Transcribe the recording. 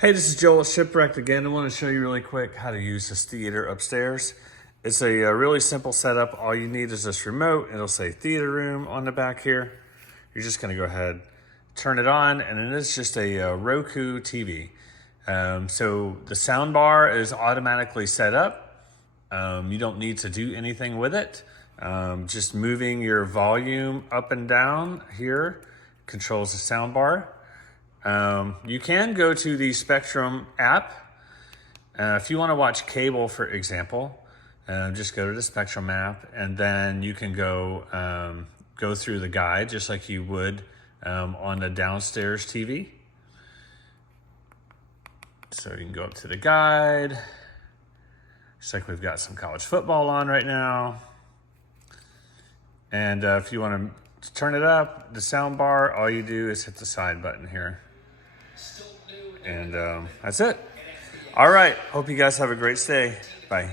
Hey, this is Joel at Shipwrecked again. I want to show you really quick how to use this theater upstairs. It's a really simple setup. All you need is this remote. It'll say theater room on the back here. You're just going to go ahead, turn it on, and it is just a Roku TV. So the sound bar is automatically set up. You don't need to do anything with it. Just moving your volume up and down here controls the sound bar. You can go to the Spectrum app. If you want to watch cable, for example, just go to the Spectrum app, and then you can go through the guide just like you would on the downstairs TV. So you can go up to the guide. Looks like we've got some college football on right now. And if you want to turn it up, the sound bar, all you do is hit the side button here. And that's it. All right. Hope you guys have a great stay. Bye.